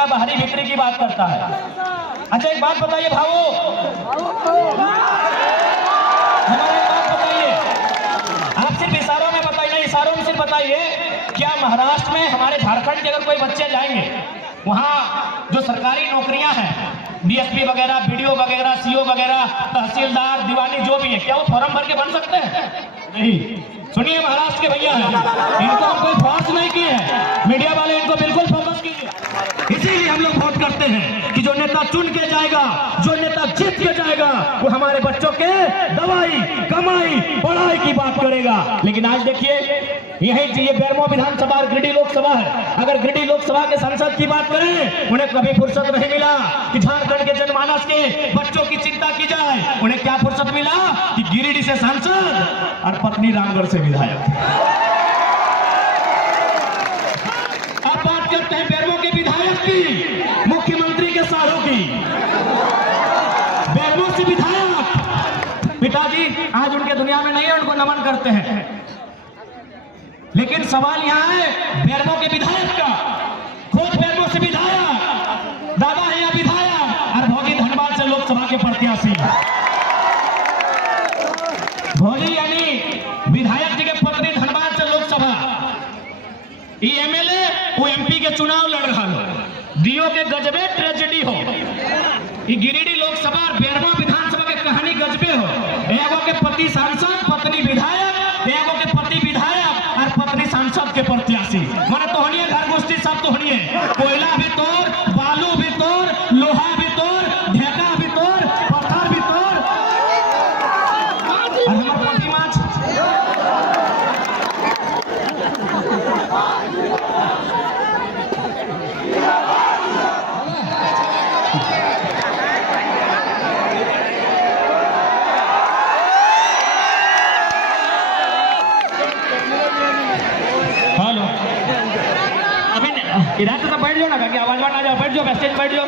का बाहरी भीतरी की बात करता है। अच्छा एक बात बताइए भावो, हमारे एक बात बताइए, आप सिर्फ इशारों में बताइए, नहीं इशारों में सिर्फ बताइए, क्या महाराष्ट्र में हमारे झारखंड के अगर कोई बच्चे जाएंगे, वहाँ जो सरकारी नौकरियां हैं, डीएसपी वगैरह, बीडीओ वगैरह, सीओ वगैरह, तहसीलदार, दीवानी जो भी है, क्या वो फॉर्म भर के बन सकते हैं? नहीं। सुनिए महाराष्ट्र के भैया हैं, इनको हम कोई फोर्स नहीं किए हैं, मीडिया वाले इनको बिल्कुल फोकस कीजिए। इसीलिए हम लोग वोट करते हैं कि जो नेता चुन के जाएगा, जो नेता जीत के जाएगा, वो हमारे बच्चों के दवाई, कमाई, पढ़ाई की बात करेगा। लेकिन आज देखिए, यही ये बेरमो विधानसभा और गिरिडीह लोकसभा है, अगर गिरिडीह लोकसभा के सांसद की बात करें, उन्हें कभी फुर्सत नहीं मिला कि झारखंड के जनमानस के बच्चों की चिंता की जाए। उन्हें क्या फुर्सत मिला कि गिरिडीह से सांसद और पत्नी रामगढ़ से विधायक। अब बात करते हैं बेरमो के विधायक की, मुख्यमंत्री के सारों की। बेरमो से विधायक पिताजी आज उनके दुनिया में नहीं है, उनको नमन करते हैं। लेकिन सवाल यहां है बेरमो के विधायक का, खुद बेरमो से विधायक, दादा है या विधायक, और भोगी धनबाद से लोकसभा के प्रत्याशी। भोगी यानी विधायक जी के पत्नी धनबाद से लोकसभा, ये एमएलए वो एमपी के चुनाव लड़ रहा हो। दियो के गजबे ट्रेजेडी हो, ये गिरिडीह लोकसभा और बेरमो विधानसभा के कहानी गजबे हो। एगो के पति सांसद, पत्नी विधायक, एगो के पति विधायक और पत्नी सांसद के प्रत्याशी। माने तोहनिए घर गोष्ठी सब तोहनिए, कोयला भी तोड़, बालू भी तोड़, लोहा भी तोड़, ढेका भी तोड़, पत्थर भी तोड़, और हमारे पति माछ। हेलो, अभी इधर से बैठ जाओ ना, कि आवाज ना जाओ, बैठ जाओ, स्टेज बैठ जाओ।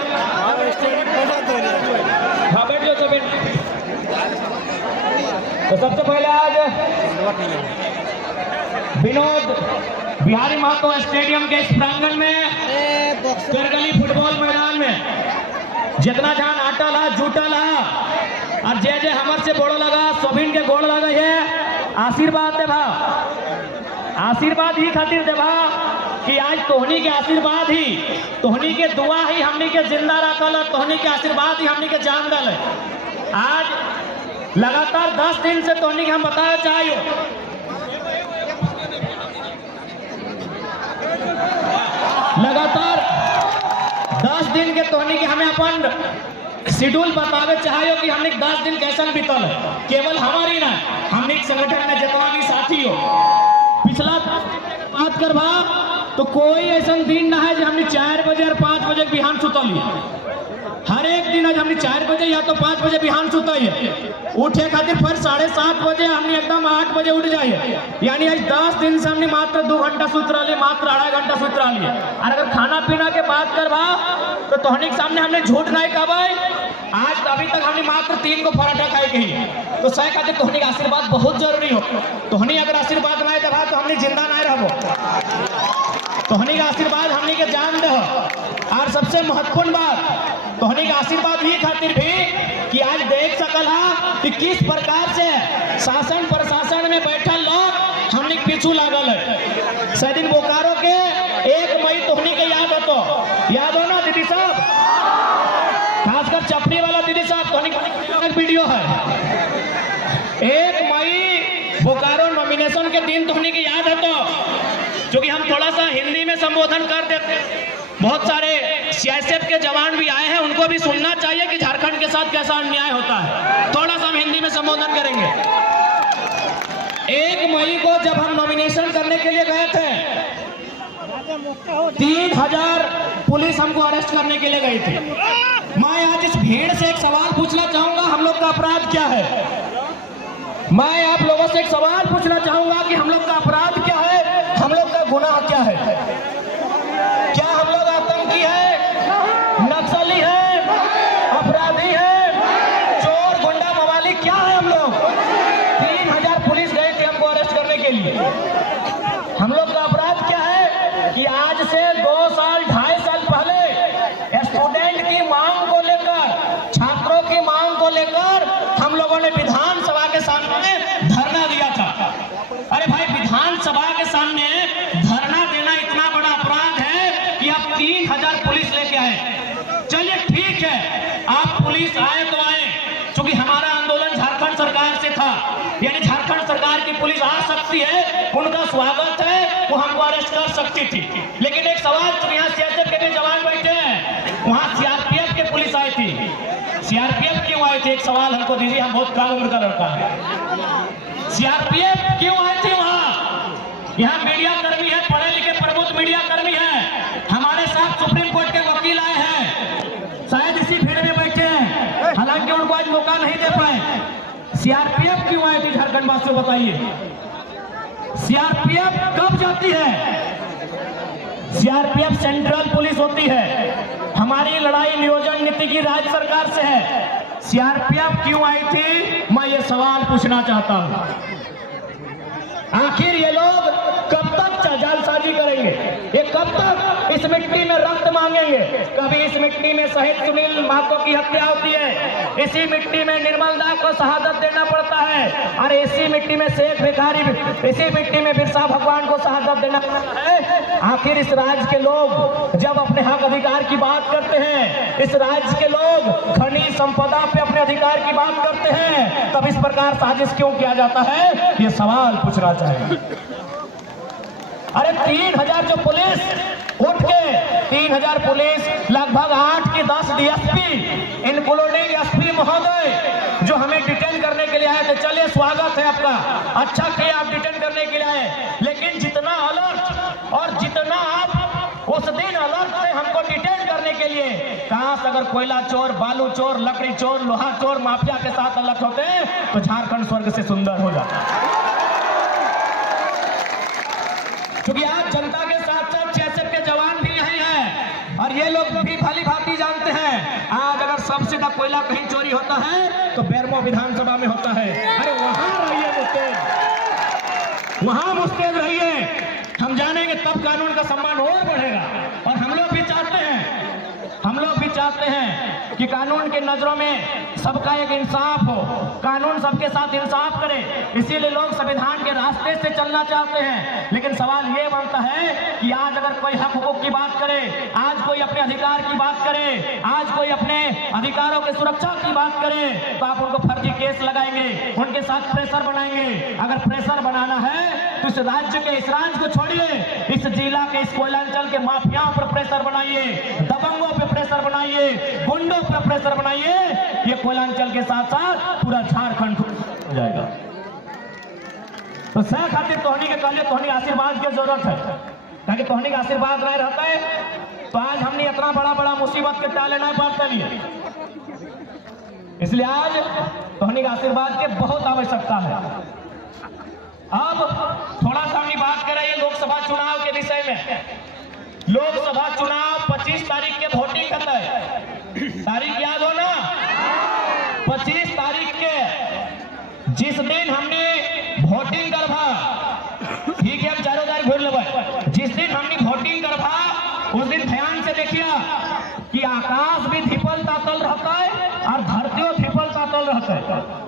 हाँ बैठ जाओ, तो बैठ। तो सबसे पहले आज विनोद बिहारी महतो स्टेडियम के इस प्रांगण में, करगली फुटबॉल मैदान में जितना जान आटा ला, जूटा ला, और जे जे हमर से बोड़ो लगा, सोभिन के गोड़ लगा है, आशीर्वाद दे भा, आशीर्वाद ही खातिर दे भा कि आज तोहनी के आशीर्वाद ही, तोहनी के दुआ ही हमनी के जिंदा रखल, और तोहनी के आशीर्वाद ही हमनी के जान दल। आज लगातार 10 दिन से तोहनी के हम बताना चाहिए, लगातार 10 दिन के तोहनी के हमें अपन शेड्यूल बतावे चाहिए कि हमने 10 दिन कैसन बीतल है। केवल हमारी ना, हमने संगठन में जितना भी साथी हो, पिछला 10 दिन की बात करवा तो कोई ऐसा दिन ना है जो हमने 4 बजे और 5 बजे बिहान सुतली। हर एक दिन आज हमने 4 बजे या तो 5 बजे बिहान सुताई है, उठे खातिर फिर 7:30 बजे हमने एकदम 8 बजे उठ जाइए। यानी आज 10 दिन से हमने मात्र 2 घंटा सुत रही, मात्र 2.5 घंटा सुत रही। और अगर खाना पीना के बात करवा तो तोहनी के सामने हमने झूठ नहीं कहवाई, आज अभी तक हमने मात्र 3 को पराठा खाई गई। तो सह खातिर तोहनी का आशीर्वाद बहुत जरूरी हो। तोहनी अगर आशीर्वाद नहीं देवा तो हमने जिंदा नहीं रहो, तोहनी का आशीर्वाद हमनी के जान दे। और सबसे महत्वपूर्ण बात, तोहनी का आशीर्वाद ये खातिर भी कि आज देख सकल हा कि किस प्रकार से शासन प्रशासन में बैठल लोग हमने पीछू लागल है। सदिन बोकारो के 1 मई तोहनी के याद हो ना दीदी साहब, खासकर चपड़ी वाला दीदी साहब, तोहनी वीडियो है। 1 मई बोकारो नॉमिनेशन के दिन तोहनी की याद है, तो जो कि हम थोड़ा सा हिंदी में संबोधन कर देते हैं। बहुत सारे सीआईएसएफ के जवान भी आए हैं, उनको भी सुनना चाहिए कि झारखंड के साथ कैसा अन्याय होता है। थोड़ा सा हम हिंदी में संबोधन करेंगे। 1 मई को जब हम नॉमिनेशन करने के लिए गए थे, 3000 पुलिस हमको अरेस्ट करने के लिए गई थी। मैं आज इस भीड़ से एक सवाल पूछना चाहूंगा, हम लोग का अपराध क्या है? मैं आप लोगों से एक सवाल पूछना चाहूंगा कि हम लोग का अपराध क्या है, हम लोग का गुनाह क्या है? क्या हम लोग आतंकी है, नक्सली है, अपराधी है, चोर गुंडा मवाली क्या है? हम लोग 3000 पुलिस गए थे हमको अरेस्ट करने के लिए। हम लोग का अपराध क्या है कि आज से 2 साल 2.5 साल पहले की पुलिस आ सकती है, उनका स्वागत है, वो हमको अरेस्ट कर सकती थी। लेकिन एक सवाल, यहाँ सीआरपीएफ के भी जवान बैठे हैं, वहाँ सीआरपीएफ की पुलिस आई थी। सीआरपीएफ क्यों आई थी? एक सवाल हमको दीजिए, हम बहुत कम उम्र का लड़का है। सीआरपीएफ क्यों आई थी वहाँ? यहाँ मीडिया कर्मी है, पढ़े लिखे प्रबुद्ध मीडिया कर्मी है, हमारे साथ सुप्रीम कोर्ट के वकील आए हैं, शायद इसी भीड़ में बैठे हैं, हालांकि उनको आज मौका नहीं दे पाए। सीआरपीएफ क्यों आई थी झारखंड वासियों, बताइए। सीआरपीएफ कब जाती है? सीआरपीएफ सेंट्रल पुलिस होती है, हमारी लड़ाई नियोजन नीति की राज्य सरकार से है। सीआरपीएफ क्यों आई थी, मैं ये सवाल पूछना चाहता हूं। आखिर ये लोग कब तक जालसाजी करेंगे? ये कब तक इस मिट्टी में रक्त मांगेंगे? कभी इस मिट्टी में शहीद सुनील महतो की हत्या होती है, इसी मिट्टी में निर्मल दास को शहादत देना पड़ता है, और इसी मिट्टी में शेख भिखारी, इसी मिट्टी में बिरसा भगवान को शहादत देना पड़ता है। आखिर इस राज्य के लोग जब अपने हक अधिकार की बात करते हैं, इस राज्य के लोग खनिज संपदा पे अपने अधिकार की बात करते हैं, तब इस प्रकार साजिश क्यों किया जाता है? ये सवाल पूछना चाहिए। अरे 3000 जो पुलिस उठ के 3000 पुलिस, लगभग 8 की 10 डीएसपी, इंक्लूडिंग एसपी महोदय, जो हमें डिटेन करने के लिए आए थे। चलिए, स्वागत है आपका, अच्छा किया आप डिटेन करने के लिए आए, लेकिन जितना अलर्ट और जितना आप उस दिन अलर्ट थे हमको डिटेन करने के लिए, काश अगर कोयला चोर, बालू चोर, लकड़ी चोर, लोहा चोर, माफिया के साथ अलर्ट होते तो झारखंड स्वर्ग से सुंदर हो जाता। क्योंकि आज जनता के साथ साथ सीआरपीएफ के जवान भी यही हैं, और ये लोग भी भली भांति जानते हैं, आज अगर सबसे ज्यादा कोयला कहीं चोरी होता है तो बेरमो विधानसभा में होता है। अरे वहां रहिए मुस्तैद, वहां मुस्तैद रहिए, हम जानेंगे तब कानून का सम्मान और बढ़ेगा। और हम लोग भी चाहते हैं कि कानून की नजरों में सबका एक इंसाफ हो, कानून सबके साथ इंसाफ करे, इसीलिए लोग संविधान के रास्ते से चलना चाहते हैं। लेकिन सवाल ये बनता है कि आज अगर कोई हक हुकूक की बात करे, आज कोई अपने अधिकार की बात करे, आज कोई अपने अधिकारों की सुरक्षा की बात करे, तो आप उनको फर्जी केस लगाएंगे, उनके साथ प्रेशर बनाएंगे। अगर प्रेशर बनाना है तो इस राज्य के, इस राज्य को छोड़िए, इस जिला के, इस कोयलांचल के माफियाओं पर प्रेशर बनाइए, दबंगों पर प्रेशर बनाइए, गुंडों पर प्रेशर बनाइए, ये कोयलांचल के साथ साथ पूरा झारखंड हो जाएगा। तो सह खातिर तोहनी के कहले तोहनी आशीर्वाद की जरूरत है, ताकि तोहनी का आशीर्वाद रह रहता है तो आज हमने इतना बड़ा बड़ा मुसीबत के टाले नहीं पाते लिए। इसलिए आज तोहनी का आशीर्वाद के बहुत आवश्यकता है। अब थोड़ा सा हम बात करें ये लोकसभा चुनाव के विषय में। लोकसभा चुनाव 25 तारीख के वोटिंग करता है, तारीख याद हो ना? 25 तारीख के जिस दिन हमने वोटिंग करवा, ठीक है, हम चारों तारीख भूल लेंगे, जिस दिन हमने वोटिंग करवा उस दिन ध्यान से देखिए कि आकाश भी धिपल तातल रहता है और धरतियों धिपल तातल रहता है।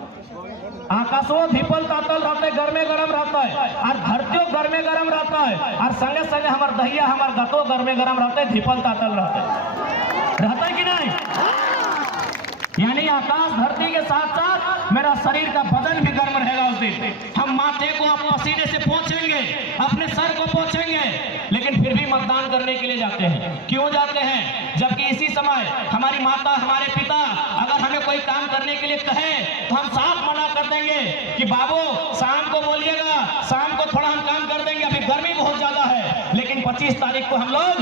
आकाशों धिपल तातल रहता है, गर्मे गरम रहता है, और धरतियों गर्मे गरम रहता है, और संगे संगे हमार दहिया, हमार गतो गर्मे गरम रहता है, धिपल तातल रहता है कि नहीं? यानी आकाश धरती के साथ साथ मेरा शरीर का बदन भी गर्म रहेगा उस दिन। हम माथे को आप पसीने से पोंछेंगे, अपने सर को पोंछेंगे, लेकिन फिर भी मतदान करने के लिए जाते हैं। क्यों जाते हैं? जबकि इसी समय हमारी माता, हमारे पिता अगर हमें कोई काम करने के लिए कहे तो हम साफ मना कर देंगे कि बाबू शाम को बोलिएगा, शाम को थोड़ा हम काम कर देंगे, अभी गर्मी बहुत ज्यादा है। लेकिन 25 तारीख को हम लोग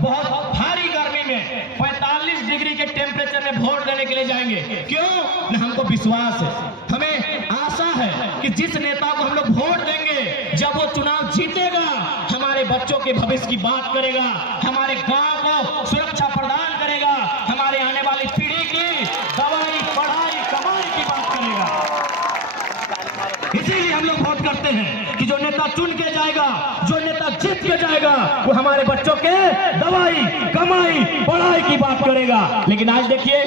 बहुत भारी गर्मी में 45 डिग्री के टेम्परेचर में वोट देने के लिए जाएंगे। क्यों? न हमको विश्वास है, हमें आशा है कि जिस नेता को हम लोग वोट देंगे, जब वो चुनाव जीतेगा, हमारे बच्चों के भविष्य की बात करेगा, हमारे गांव को सुरक्षा प्रदान करेगा, हमारे आने वाली पीढ़ी की दवाई, पढ़ाई, कमाई की बात करेगा। इसीलिए हम लोग वोट करते हैं कि जो नेता चुन के जाएगा, जो नेता जीत के जाएगा, वो हमारे बच्चों के दवाई, कमाई, पढ़ाई की बात करेगा। लेकिन आज देखिए,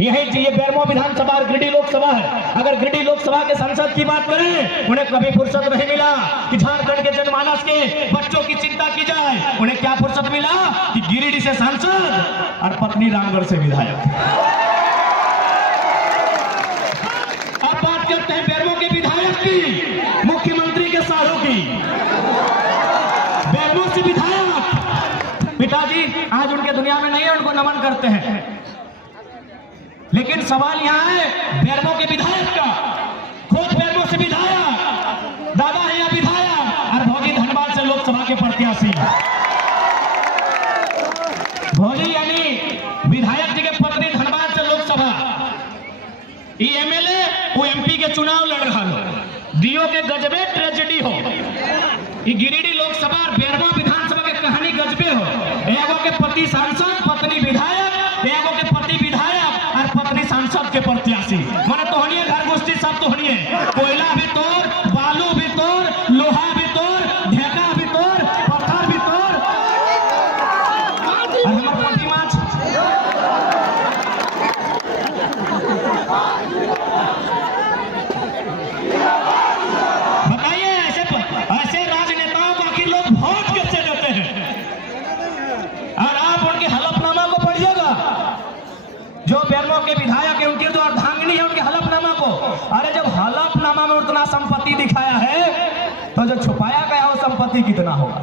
यही ये बेरमो विधानसभा और गिरिडीह लोकसभा है। अगर गिरिडीह लोकसभा के सांसद की बात करें, उन्हें कभी फुर्सत नहीं मिला कि झारखंड के जनमानस के बच्चों की चिंता की जाए। उन्हें क्या फुर्सत मिला कि गिरिडीह से सांसद और पत्नी रामगढ़ से विधायक। अब बात करते हैं बेरमो के विधायक की, मुख्य दुनिया में नहीं है उनको नमन करते हैं। लेकिन सवाल यहाँ है बेरमो के विधायक का, खुद बेरमो से विधायक, दादा है यहाँ विधायक और भोगी धनबाद से लोकसभा के प्रत्याशी। भोगी यानी विधायक जी के पत्नी धनबाद से लोकसभा, ये एमएलए वो एमपी के चुनाव लड़ रहा हो, दियो के गजबे ट्रेजेडी हो। ये गिरिडीह लोकसभा और बेरमो विधानसभा के कहानी गजबे हो। एगो के पति सांसद, पत्नी विधायक, एगो के पति विधायक और पत्नी सांसद के प्रत्याशी। माने तोहनिए घर गोष्ठी सब तोहनिए, कोयला भी तोड़, बालू भी तोड़, लोहा भी तोड़, ढेका भी तोड़, पत्थर भी तोड़, और हमारे पति माछ बताइए ऐसे राजनेताओं को आखिर लोग वोट कैसे देते हैं? और आप उनके हलफनामा को पढ़िएगा, जो बेरमो के विधायक है उनकी जो अर्धांगिनी है उनके हलफनामा को। अरे जब हलफनामा में उतना संपत्ति दिखाया है तो जो छुपाया गया वो संपत्ति कितना होगा?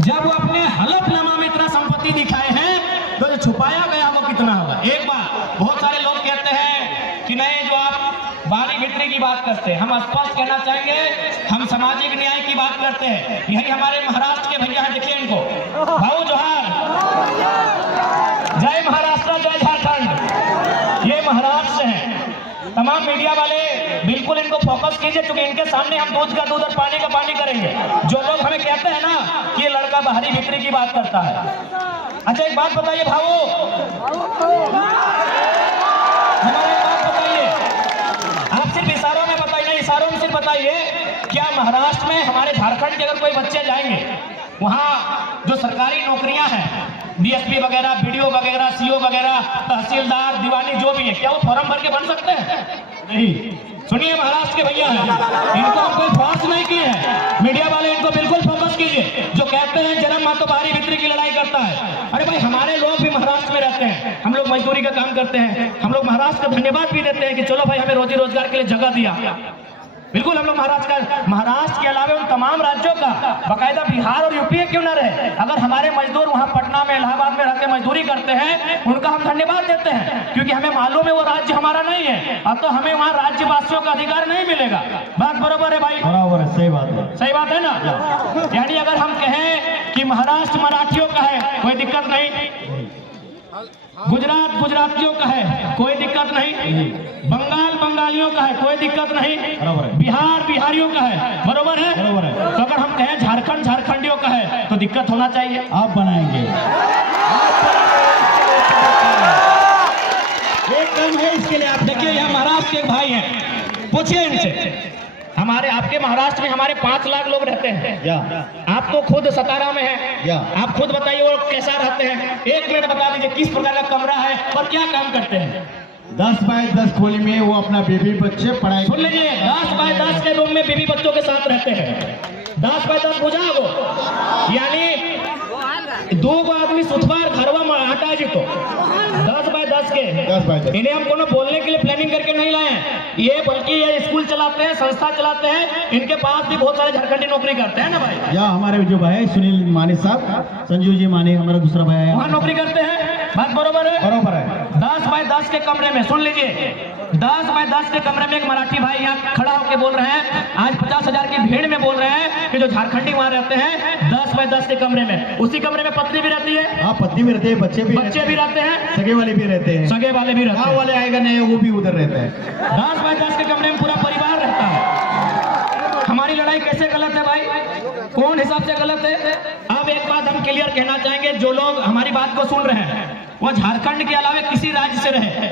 जब वो अपने हलफनामा में इतना संपत्ति दिखाए हैं तो जो छुपाया गया वो कितना होगा? एक बात बहुत सारे लोग कहते हैं कि नहीं, जो आप बारी भित्री की बात करते हैं, हम स्पष्ट कहना चाहेंगे हम सामाजिक न्याय की बात करते हैं। यही हमारे महाराष्ट्र के भैया हैं, देखिए इनको, भाऊ जोहार, जय महाराष्ट्र जय झारखंड, ये महाराष्ट्र से हैं। तमाम मीडिया वाले बिल्कुल इनको फोकस कीजिए, क्योंकि इनके सामने हम दूध का दूध और पानी का पानी करेंगे। जो लोग हमें कहते हैं ना कि ये लड़का बाहरी भीतरी की बात करता है। अच्छा एक बात बताइए भाऊ, हमारे एक बात बताइए, आप सिर्फ इशारों में बताइए, नहीं इशारों में सिर्फ बताइए, क्या महाराष्ट्र में हमारे झारखंड के अगर कोई बच्चे जाएंगे, वहाँ जो सरकारी नौकरियां हैं, डीएसपी वगैरह, बीडीओ वगैरह, सीओ वगैरह, तहसीलदार, दीवानी जो भी है, क्या वो फॉर्म भर के बन सकते हैं? नहीं। सुनिए महाराष्ट्र के भैया हैं, इनको हम कोई फोर्स नहीं किए हैं, मीडिया वाले इनको बिल्कुल फोकस कीजिए। जो कहते हैं जन्म मां तो बाहरी भीतरी की लड़ाई करता है, अरे भाई हमारे लोग भी महाराष्ट्र में रहते हैं, हम लोग मजदूरी का काम करते हैं, हम लोग महाराष्ट्र का धन्यवाद भी देते हैं कि चलो भाई हमें रोजी रोजगार के लिए जगह दिया। बिल्कुल हम लोग महाराष्ट्र के अलावा उन तमाम राज्यों का, बाकायदा बिहार और यूपी क्यों ना रहे, अगर हमारे मजदूर वहां पटना में, इलाहाबाद में रहकर मजदूरी करते हैं, उनका हम धन्यवाद देते हैं, क्योंकि हमें मालूम है वो राज्य हमारा नहीं है, अब तो हमें वहाँ राज्यवासियों का अधिकार नहीं मिलेगा। बात बरोबर है भाई? बराबर है, सही बात है, सही बात है ना। यानी अगर हम कहें कि महाराष्ट्र मराठियों का है, कोई दिक्कत नहीं, गुजरात गुजरातियों का है, कोई दिक्कत नहीं, बंगाल बंगालियों का है, कोई दिक्कत नहीं, बिहार बिहारियों का है, बरोबर है, बरोबर है। तो अगर हम कहें झारखंड झारखंडियों का है तो दिक्कत होना चाहिए। आप बनाएंगे, एक काम है इसके लिए। आप देखिए यहाँ महाराष्ट्र के भाई हैं, पूछिए इनसे, हमारे आपके महाराष्ट्र में हमारे 5 लाख लोग रहते हैं, आप तो खुद सतारा में हैं, आप खुद बताइए वो कैसा रहते हैं? 1 मिनट बता दीजिए किस प्रकार का कमरा है और क्या काम करते हैं? 10 बाय 10 खोली में वो अपना बेबी बच्चे पढ़ाई। सुन लीजिए, 10 बाय 10 के रूम में बीबी बच्चों के साथ रहते हैं। 10 बाय 10 बुझा वो, यानी 2 आदमी सुथवार घरवा में आटा जी तो 10 बाय 10 के। इन्हें हम कोनो बोलने के लिए प्लानिंग करके नहीं लाए हैं, ये बल्कि ये स्कूल चलाते हैं, संस्था चलाते हैं, इनके पास भी बहुत सारे झारखंडी नौकरी करते हैं ना भाई। या हमारे जो भाई सुनील मानी साहब, संजीव जी मानी हमारा दूसरा भाई है, वहाँ नौकरी करते हैं। बात बरोबर है, बरोबर है। 10 बाय 10 के कमरे में, सुन लीजिए, 10 बाय 10 के कमरे में एक मराठी भाई यहाँ खड़ा होकर बोल रहे हैं, आज 50,000 की भीड़ में बोल रहे हैं कि जो झारखंडी वहाँ रहते हैं 10 बाय 10 के कमरे में, उसी कमरे में पत्नी भी रहती है। हाँ, पत्नी भी रहती है, बच्चे भी रहते हैं, सगे वाले भी रहते हैं, सगे वाले भी रहते हैं, वाले आएगा नहीं वो भी उधर रहते हैं। 10 बाय 10 के कमरे में पूरा परिवार रहता है। हमारी लड़ाई कैसे गलत है भाई? कौन हिसाब से गलत है? अब एक बात हम क्लियर कहना चाहेंगे, जो लोग हमारी बात को सुन रहे हैं वो झारखंड के अलावा किसी राज्य से रहे,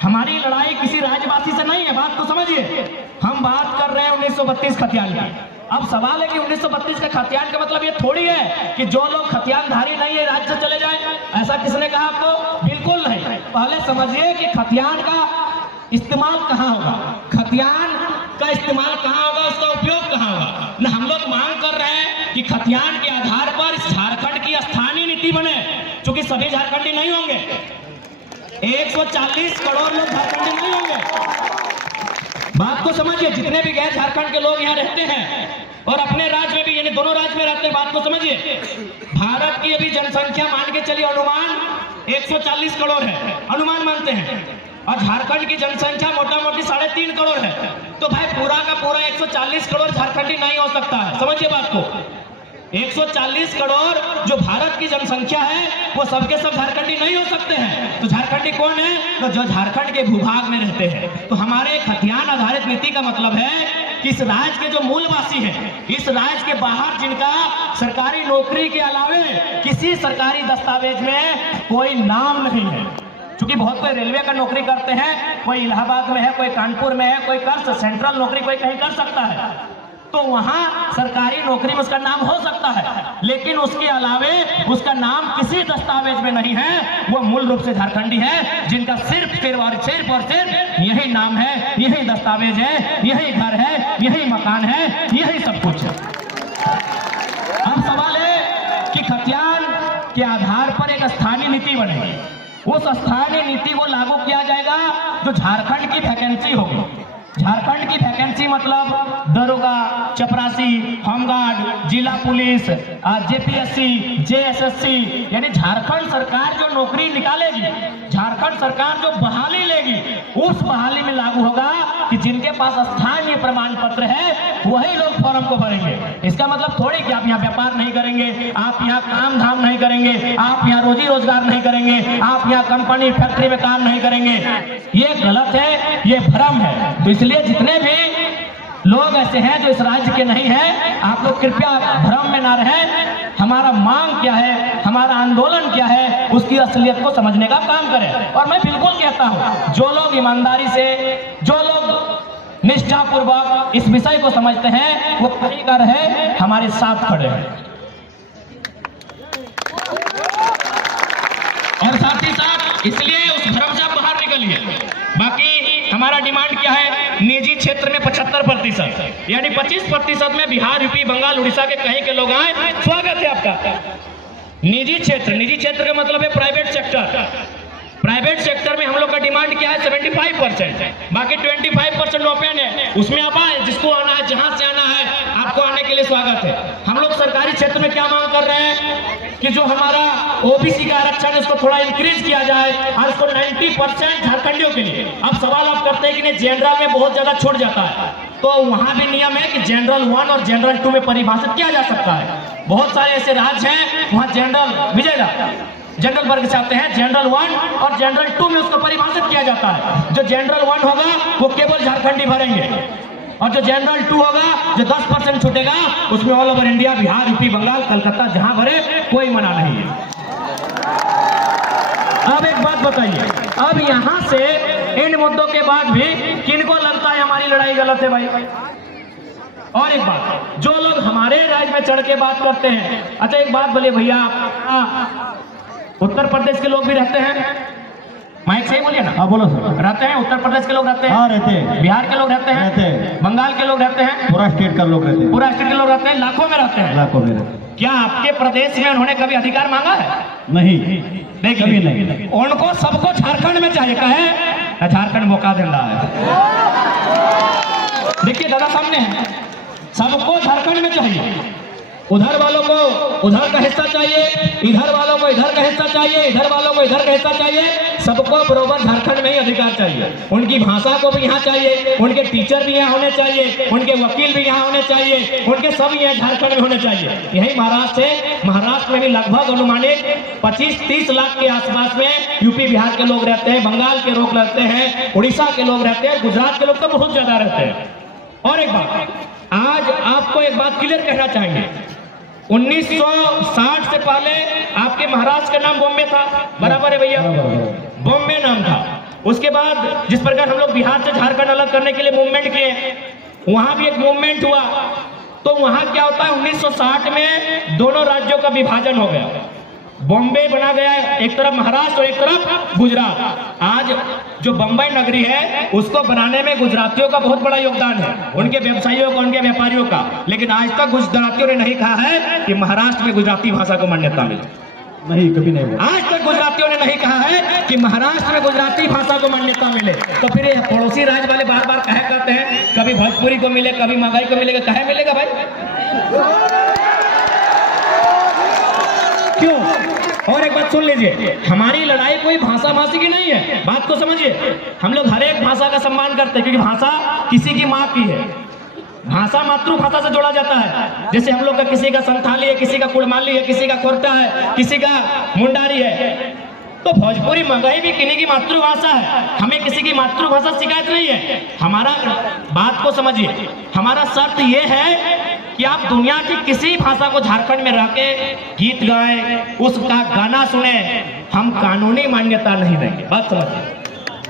हमारी लड़ाई किसी राज्यवासी से नहीं है, बात तो समझिए। हम बात कर रहे हैं 1932 खतियान की। अब सवाल है कि 1932 का खतियान का मतलब ये थोड़ी है कि जो लोग खतियानधारी नहीं है राज्य से चले जाए, ऐसा किसने कहा आपको? बिल्कुल नहीं। पहले समझिए कि खतियान का इस्तेमाल कहाँ होगा, खतियान का इस्तेमाल कहाँ होगा, उसका उपयोग कहाँ होगा। न हम लोग मांग कर रहे हैं कि खतियान के आधार पर झारखंड की स्थानीय नीति बने, क्योंकि सभी झारखंडी नहीं होंगे, 140 करोड़ लोग झारखंडी नहीं होंगे। बात को समझिए, जितने भी गैर झारखंड के लोग यहाँ रहते हैं और अपने राज्य में भी, यानी दोनों राज्य में रहते हैं। बात को समझिए, भारत की अभी जनसंख्या मान के चलिए अनुमान 140 करोड़ है, अनुमान मानते हैं, और झारखंड की जनसंख्या मोटा मोटी 3.5 करोड़ है। तो भाई पूरा का पूरा 140 करोड़ झारखंडी नहीं हो सकता है, समझिए बात को। 140 करोड़ जो भारत की जनसंख्या है वो सबके सब झारखंडी नहीं हो सकते हैं। तो झारखंडी कौन है? तो जो झारखंड के भूभाग में रहते हैं। तो हमारे खतियान आधारित नीति का मतलब है कि इस राज्य के जो मूलवासी हैं, इस राज्य के बाहर जिनका सरकारी नौकरी के अलावे किसी सरकारी दस्तावेज में कोई नाम नहीं है, क्योंकि बहुत कोई रेलवे का नौकरी करते हैं, कोई इलाहाबाद में है, कोई कानपुर में है, कोई कर सेंट्रल नौकरी कोई कहीं कर सकता है, तो वहां सरकारी नौकरी में उसका नाम हो सकता है, लेकिन उसके अलावे उसका नाम किसी दस्तावेज में नहीं है। वो मूल रूप से झारखंडी है, जिनका सिर्फ और सिर्फ यही नाम है, यही दस्तावेज है, यही घर है, यही मकान है, यही सब कुछ है। अब सवाल है कि खतियान के आधार पर एक स्थानीय नीति बनेगी। उस स्थानीय नीति को लागू किया जाएगा जो झारखंड की वैकेंसी होगी। झारखंड की वैकेंसी मतलब दरोगा, चपरासी, होमगार्ड, जिला पुलिस, जेपीएससी, जेएसएससी, यानी झारखंड सरकार जो नौकरी निकालेगी, झारखंड सरकार जो बहाली लेगी, उस बहाली में लागू होगा कि जिनके पास स्थानीय प्रमाण पत्र है वही लोग फॉर्म को भरेंगे। इसका मतलब थोड़ी कि आप यहाँ व्यापार नहीं करेंगे, आप यहाँ काम धाम नहीं करेंगे, आप यहाँ रोजी रोजगार नहीं करेंगे, आप यहाँ कंपनी फैक्ट्री में काम नहीं करेंगे। ये गलत है, ये भ्रम है। तो इसलिए जितने भी लोग ऐसे हैं जो इस राज्य के नहीं हैं, आप लोग कृपया भ्रम में ना रहें। हमारा मांग क्या है, हमारा आंदोलन क्या है, उसकी असलियत को समझने का काम करें। और मैं बिल्कुल कहता हूं, जो लोग ईमानदारी से, जो लोग निष्ठापूर्वक इस विषय को समझते हैं, वो कहीं का रहे, हमारे साथ खड़े हैं। और साथ ही साथ इसलिए उस भ्रम से आप बाहर निकलिए। बाकी हमारा डिमांड क्या है? निजी क्षेत्र में 75%, यानी 25% में बिहार, यूपी, बंगाल, उड़ीसा के कहीं के लोग आए। स्वागत है आपका। निजी क्षेत्र का मतलब है प्राइवेट सेक्टर। प्राइवेट सेक्टर में हम लोग का डिमांड क्या है? 75%। बाकी 25% ओपन है, उसमें आप आए, जिसको आना है, जहां से आना है, आपको आने के लिए स्वागत है। हम लोग सरकारी क्षेत्र में क्या मांग कर रहे हैं कि जो हमारा ओबीसी का आरक्षण है उसको थोड़ा इंक्रीज किया जाए और उसको 90% झारखंडियों के लिए। अब सवाल आप करते हैं कि नहीं, जनरल में बहुत ज्यादा छूट जाता है, तो वहां भी नियम है कि जनरल 1 और जनरल 2 में परिभाषित किया जा सकता है। बहुत सारे ऐसे राज्य हैं वहां जनरल विजयगा जनरल वर्ग चाहते हैं, जनरल 1 और जनरल 2 में उसको परिभाषित किया जाता है। जो जनरल 1 होगा वो केवल झारखंडी भरेंगे, और जो जनरल 2 होगा, जो 10% छूटेगा, उसमें all over India, Bihar, UP, Bengal, Calcutta जहां भरे, कोई मना नहीं है। अब एक बात बताइए, अब यहां से इन मुद्दों के बाद भी किनको लगता है हमारी लड़ाई गलत है? भाई और एक बात, जो लोग हमारे राज्य में चढ़ के बात करते हैं, अच्छा एक बात बोलिए भैया, उत्तर प्रदेश के लोग भी रहते हैं, माइक सही बोलिए ना। हाँ बोलो सर। रहते हैं, उत्तर प्रदेश के लोग रहते हैं, हाँ रहते हैं, बिहार के लोग रहते हैं, बंगाल के लोग रहते हैं, पूरा स्टेट का लोग रहते हैं, पूरा स्टेट के लोग रहते हैं, लाखों में रहते हैं, लाखों में रहते हैं। क्या आपके प्रदेश में उन्होंने कभी अधिकार मांगा है? नहीं, कभी नहीं। उनको सबको झारखंड में चाहिए, कहे झारखंड मौका दे रहा है। देखिए दादा सामने है, सबको झारखंड में चाहिए। उधर वालों को उधर का हिस्सा चाहिए, इधर वालों को इधर का हिस्सा चाहिए, इधर वालों को इधर का हिस्सा चाहिए। सबको बराबर झारखंड में ही अधिकार चाहिए। उनकी भाषा को भी यहाँ चाहिए, उनके टीचर भी यहाँ होने चाहिए, उनके वकील भी यहाँ होने चाहिए, उनके सब यहाँ झारखंड में होने चाहिए। यही महाराष्ट्र है। महाराष्ट्र में भी लगभग अनुमानित 25-30 लाख के आसपास में यूपी, बिहार के लोग रहते हैं, बंगाल के लोग रहते हैं, उड़ीसा के लोग रहते हैं, गुजरात के लोग तो बहुत ज्यादा रहते हैं। और एक बात, आज आपको एक बात क्लियर कहना चाहेंगे, 1960 से पहले आपके महाराष्ट्र का नाम बॉम्बे था, बराबर है भैया? बॉम्बे नाम था। उसके बाद जिस प्रकार हम लोग बिहार से झारखंड अलग करने के लिए मूवमेंट किए, वहां भी एक मूवमेंट हुआ। तो वहां क्या होता है, 1960 में दोनों राज्यों का विभाजन हो गया, बॉम्बे बना गया, एक तरफ महाराष्ट्र और एक तरफ गुजरात। आज जो बम्बई नगरी है उसको बनाने में गुजरातियों का बहुत बड़ा योगदान है, उनके व्यवसायियों का, उनके व्यापारियों का। लेकिन आज तक गुजरातियों ने नहीं कहा है कि महाराष्ट्र में गुजराती भाषा को मान्यता मिले। नहीं, कभी नहीं। आज तक गुजरातियों ने नहीं कहा है कि महाराष्ट्र में गुजराती भाषा को मान्यता मिले। तो फिर ये पड़ोसी राज्य वाले बार बार कहे करते हैं, कभी भोजपुरी को मिले, कभी मगही को मिलेगा, कहे मिलेगा भाई? क्यों? और एक बात सुन लीजिए, हमारी लड़ाई कोई भाषा भाषी की नहीं है, बात को समझिए। हम लोग हर एक भाषा का सम्मान करते हैं, क्योंकि भाषा किसी की माँ की है। भाषा मातृभाषा से जोड़ा जाता है। जैसे हम लोग का किसी का संथाली है, किसी का कुड़माली है, किसी का खोरटा है, किसी का मुंडारी है, तो भोजपुरी मंगई भी किन्हीं की मातृभाषा है। हमें किसी की मातृभाषा शिकायत नहीं है। हमारा बात को समझिए, हमारा शर्त ये है कि आप दुनिया की किसी भाषा को झारखंड में रह के गीत गाएं, उसका गाना सुने, हम कानूनी मान्यता नहीं देंगे। बात समझिए,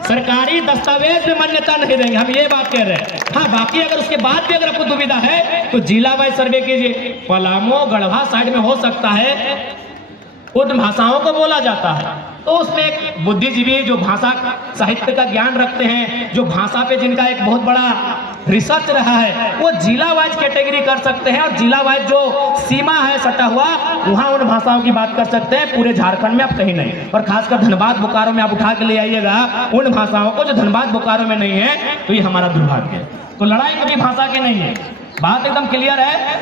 सरकारी दस्तावेज में मान्यता नहीं देंगे, हम ये बात कह रहे हैं। हाँ, बाकी अगर उसके बाद भी अगर आपको दुविधा है तो जिला वाइज सर्वे कीजिए। पलामू गढ़वा साइड में हो सकता है उन भाषाओं को बोला जाता है, तो उसमें एक बुद्धिजीवी जो भाषा साहित्य का ज्ञान रखते हैं, जो भाषा पे जिनका एक बहुत बड़ा रिसर्च रहा है, वो जिला वाइज कैटेगरी कर सकते हैं, और जिला वाइज जो सीमा है सटा हुआ, वहाँ उन भाषाओं की बात कर सकते हैं। पूरे झारखंड में आप कहीं नहीं, और खासकर धनबाद बोकारो में आप उठा के ले आइएगा उन भाषाओं को जो धनबाद बोकारो में नहीं है, तो ये हमारा दुर्भाग्य है। तो लड़ाई कभी भाषा की नहीं है, बात एकदम क्लियर है।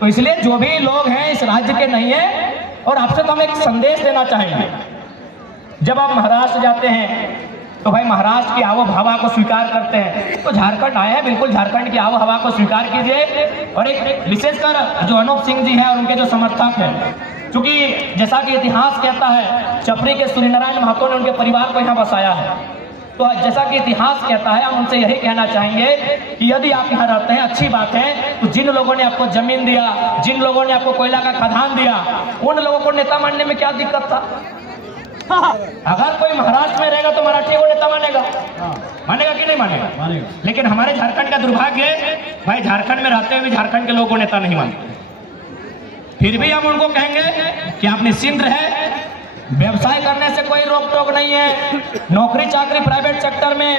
तो इसलिए जो भी लोग हैं इस राज्य के नहीं है, और आपसे तो हम एक संदेश देना चाहेंगे। जब आप महाराष्ट्र जाते हैं तो भाई महाराष्ट्र की आबो हवा को स्वीकार करते हैं, तो झारखंड आए हैं, बिल्कुल झारखंड की आबो हवा को स्वीकार कीजिए। और एक विशेषकर जो अनूप सिंह जी हैं और उनके जो समर्थक हैं, क्योंकि जैसा कि इतिहास कहता है, चपरी के सूर्यनारायण महतो ने उनके परिवार को यहाँ बसाया है, तो जैसा कि इतिहास कहता है, हम उनसे यही कहना चाहेंगे कि यदि आप यहाँ रहते हैं अच्छी बात है, तो जिन लोगों ने आपको जमीन दिया, जिन लोगों ने आपको कोयला का खदान दिया, उन लोगों को नेता मानने में क्या दिक्कत था? अगर कोई महाराष्ट्र में रहेगा तो मराठी को नेता मानेगा, मानेगा कि नहीं मानेगा? मानेगा। लेकिन हमारे झारखंड का दुर्भाग्य है, भाई झारखंड में रहते हुए झारखंड के लोगों को नेता नहीं मानते। फिर भी हम उनको कहेंगे कि आप निश्चिंत रहे, व्यवसाय करने से कोई रोक टोक नहीं है। नौकरी चाकरी प्राइवेट सेक्टर में,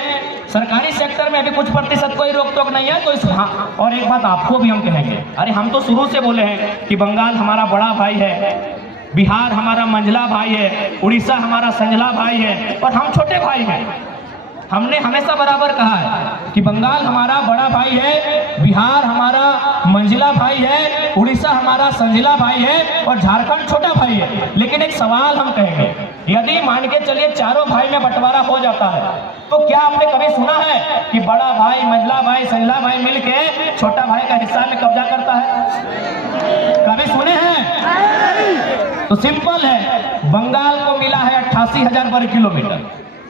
सरकारी सेक्टर में अभी कुछ प्रतिशत कोई रोक टोक नहीं है। तो इस और एक बात आपको भी हम कहेंगे, अरे हम तो शुरू से बोले हैं कि बंगाल हमारा बड़ा भाई है, बिहार हमारा मंझला भाई है, उड़ीसा हमारा संझला भाई है, और हम छोटे भाई हैं। हमने हमेशा बराबर कहा है कि बंगाल हमारा बड़ा भाई है, बिहार हमारा मंझला भाई है, उड़ीसा हमारा संझला भाई है, और झारखंड छोटा भाई है। लेकिन एक सवाल हम कहेंगे, यदि मान के चलिए चारों भाई में बंटवारा हो जाता है, तो क्या आपने कभी सुना है कि बड़ा भाई, मंझला भाई, संझला भाई मिलके छोटा भाई का हिस्सा में कब्जा करता है? कभी सुने हैं? तो सिंपल है, बंगाल को मिला है 88,000 वर्ग किलोमीटर,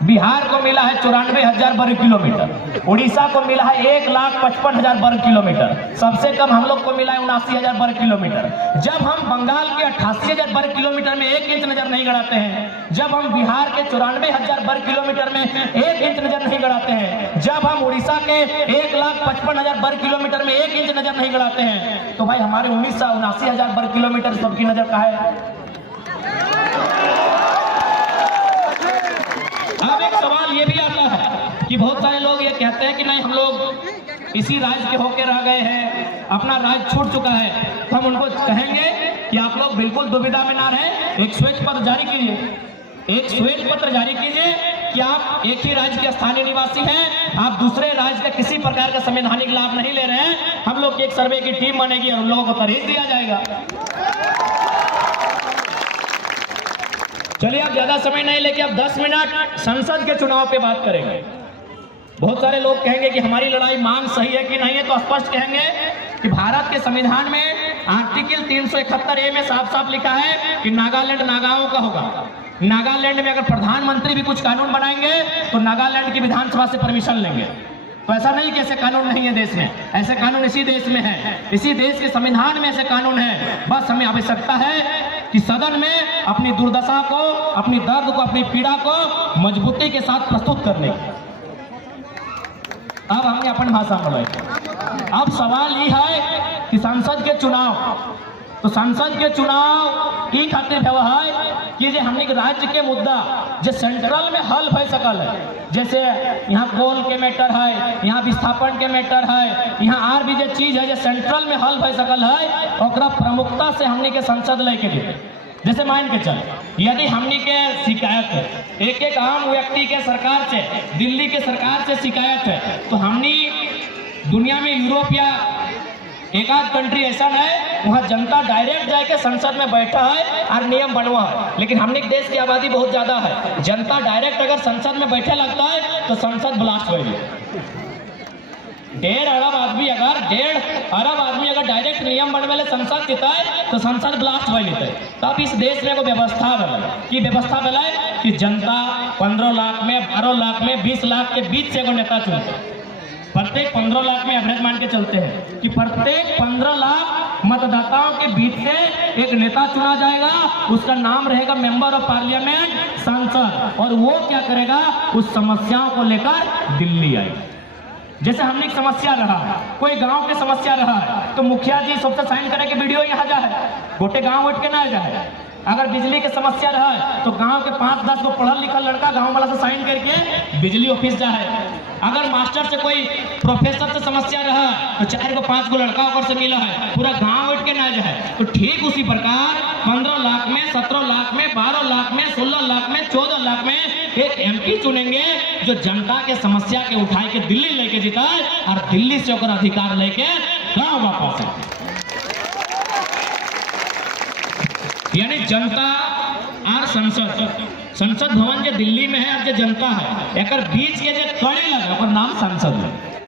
बिहार को मिला है 94,000 वर्ग किलोमीटर, उड़ीसा को मिला है 1,55,000 वर्ग किलोमीटर, सबसे कम हम लोग को मिला है 79,000 वर्ग किलोमीटर। जब हम बंगाल के 88,000 वर्ग किलोमीटर में 1 इंच नजर नहीं गड़ाते हैं, जब हम बिहार के 94,000 वर्ग किलोमीटर में 1 इंच नजर नहीं गड़ाते हैं, जब हम उड़ीसा के 1,55,000 वर्ग किलोमीटर में 1 इंच नजर नहीं गड़ाते हैं, तो भाई हमारे 79,000 वर्ग किलोमीटर सबकी नजर कहाँ है? अब एक सवाल ये भी आता है कि बहुत सारे लोग ये कहते हैं कि नहीं, हम लोग इसी राज्य के होकर रह गए हैं, अपना राज्य छूट चुका है। तो हम उनको कहेंगे कि आप लोग बिल्कुल दुविधा में ना रहें, एक श्वेत पत्र जारी कीजिए, एक श्वेत पत्र जारी कीजिए कि आप एक ही राज्य के स्थानीय निवासी हैं, आप दूसरे राज्य का किसी प्रकार का संवैधानिक लाभ नहीं ले रहे हैं। हम लोग की एक सर्वे की टीम बनेगी और उन लोगों को तरहीज दिया जाएगा। चलिए, आप ज्यादा समय नहीं लेके अब 10 मिनट संसद के चुनाव पे बात करेंगे। बहुत सारे लोग कहेंगे कि हमारी लड़ाई मांग सही है कि नहीं है, तो स्पष्ट कहेंगे कि भारत के संविधान में आर्टिकल 371A में साफ साफ लिखा है कि नागालैंड नागाओं का होगा। नागालैंड में अगर प्रधानमंत्री भी कुछ कानून बनाएंगे तो नागालैंड की विधानसभा से परमिशन लेंगे। तो ऐसा नहीं कि ऐसे कानून नहीं है देश में, ऐसे कानून इसी देश में है, इसी देश के संविधान में ऐसे कानून है। बस हमें आवश्यकता है कि सदन में अपनी दुर्दशा को, अपनी दर्द को, अपनी पीड़ा को मजबूती के साथ प्रस्तुत करने की। अब हमने अपन भाषा में बोला। अब सवाल ये है कि संसद के चुनाव, तो संसद के चुनाव ई खातिर है कि जे हमने राज्य के मुद्दा जो सेंट्रल में हल भय सकल है, जैसे यहाँ कोल के मैटर है, यहाँ विस्थापन के मैटर है, यहाँ और भी जो चीज है जो सेंट्रल में हल भय सकल है, और प्रमुखता से हमने के संसद लेके दी। जैसे मान के चल, यदि हमनी के शिकायत है, एक एक आम व्यक्ति के सरकार से, दिल्ली के सरकार से शिकायत है, तो हमनी दुनिया में यूरोप या एक आध कंट्री ऐसा है वहाँ जनता डायरेक्ट जाके संसद में बैठा है और नियम बनवा है, लेकिन हमने देश की आबादी बहुत ज्यादा है, जनता डायरेक्ट अगर संसद में बैठे लगता है तो संसद ब्लास्ट हो गई। 1.5 अरब आदमी अगर डायरेक्ट नियम बनवे संसद जीता है तो संसद ब्लास्ट हो लेते है। तब इस देश में एगो व्यवस्था बना कि कि जनता 15 लाख में, 12 लाख में, 20 लाख के बीच से एगो नेता चुनते। प्रत्येक 15 लाख में एवरेज मान के चलते हैं कि प्रत्येक 15 लाख मतदाताओं के बीच से एक नेता चुना जाएगा, उसका नाम रहेगा मेंबर ऑफ पार्लियामेंट, सांसद, और वो क्या करेगा, उस समस्याओं को लेकर दिल्ली आएगा। जैसे हमने एक समस्या रहा, कोई गांव की समस्या रहा है तो मुखिया जी सबसे साइन करे कि वीडियो यहाँ जाए, गोटे गांव उठ के ना जाए। अगर बिजली की समस्या रहा है तो गांव के 5-10 को पढ़ल लिखल लड़का गांव वाला से साइन करके बिजली ऑफिस जाए। अगर मास्टर से कोई प्रोफेसर से समस्या रहा है तो 4 को 5 को लड़का और से मिला है, पूरा गांव उठ के ना जाए। तो ठीक उसी प्रकार 15 लाख में, 17 लाख में, 12 लाख में, 16 लाख में, 14 लाख में एक MP चुनेंगे जो जनता के समस्या के उठाए के दिल्ली लेके जीता और दिल्ली से होकर अधिकार लेके गाँव वापस आए। यानी जनता और संसद भवन जो दिल्ली में है और जो जनता है, एक बीच के जो कड़ी लगा नाम संसद है।